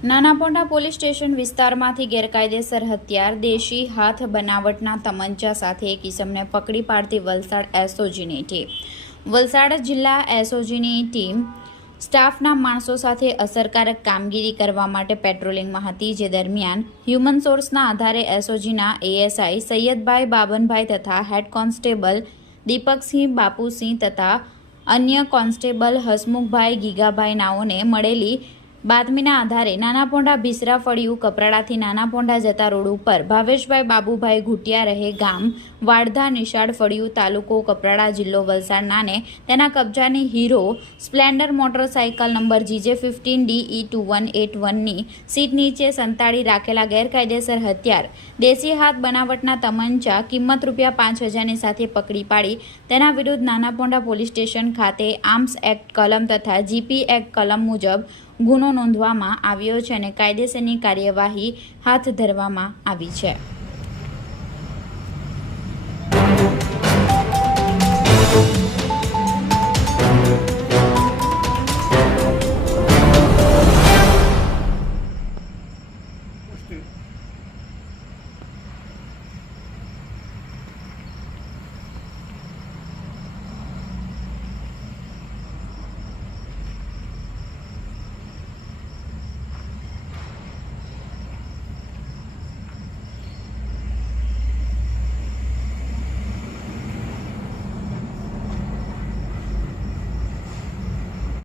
Nanaponda police station વિસ્તારમાંથી ગેરકાયદેસર હથિયાર, દેશી હાથ બનાવટના તમંચા સાથે એક ઇસમને પકડી પાડતી વલસાડ એસઓજીની ટીમ. વલસાડ જિલ્લા એસઓજીની ટીમ સ્ટાફના માણસો સાથે અસરકારક કામગીરી કરવા માટે પેટ્રોલિંગમાં હતી, જે દરમિયાન હ્યુમન સોર્સના આધારે એસઓજીના એએસઆઈ સૈયદભાઈ બાબનભાઈ તથા હેડ કોન્સ્ટેબલ દીપકસિંહ બાપુસિંહ તથા અન્ય કોન્સ્ટેબલ હસમુખભાઈ ગીગાભાઈ નાઓને મળેલી બાતમીના આધારે નાનાપોંડા ભીસરા ફળિયું કપરાડાથી નાનાપોંડા જતા રોડ ઉપર ભાવેશભાઈ બાબુભાઈ ઘુટિયા રહે ગામ, વાડધા નિશાળ ફળિયું તાલુકો કપરાડા જિલ્લો વલસાડ નાને તેના કબજાની Hero Splendor motorcycle number GJ fifteen D E two one eight વનની સીટ નીચે સંતાડી રાખેલા ગેરકાયદેસર હથિયાર, દેશી હાથ બનાવટના તમંચા કિંમત રૂપિયા પાંચ હજારની સાથે પકડી પાડી. તેના વિરુદ્ધ નાનાપોંડા પોલીસ સ્ટેશન ખાતે આર્મ્સ એક્ટ કલમ તથા જીપી એક્ટ કલમ મુજબ ગુનો નોંધવામાં આવ્યો છે અને કાયદેસરની કાર્યવાહી હાથ ધરવામાં આવી છે Let's do.